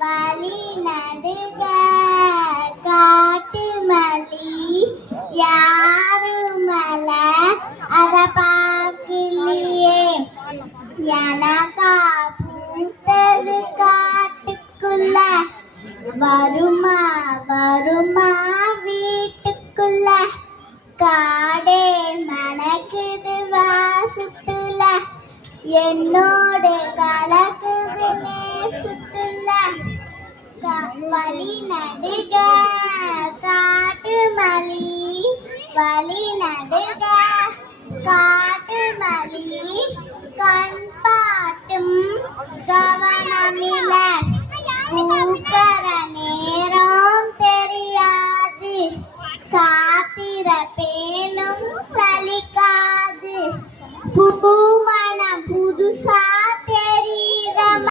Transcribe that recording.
வழி நடுக காட்டு மல்லி யாருமல அத பார்க்கலையே எனக்கா பூத்தது காட்டுக்குள்ள வருமா வருமா வீட்டுக்குள்ள காடே மணக்குது வாசத்துல என்னோட கலக்குது நேசத்துல வழி நடுக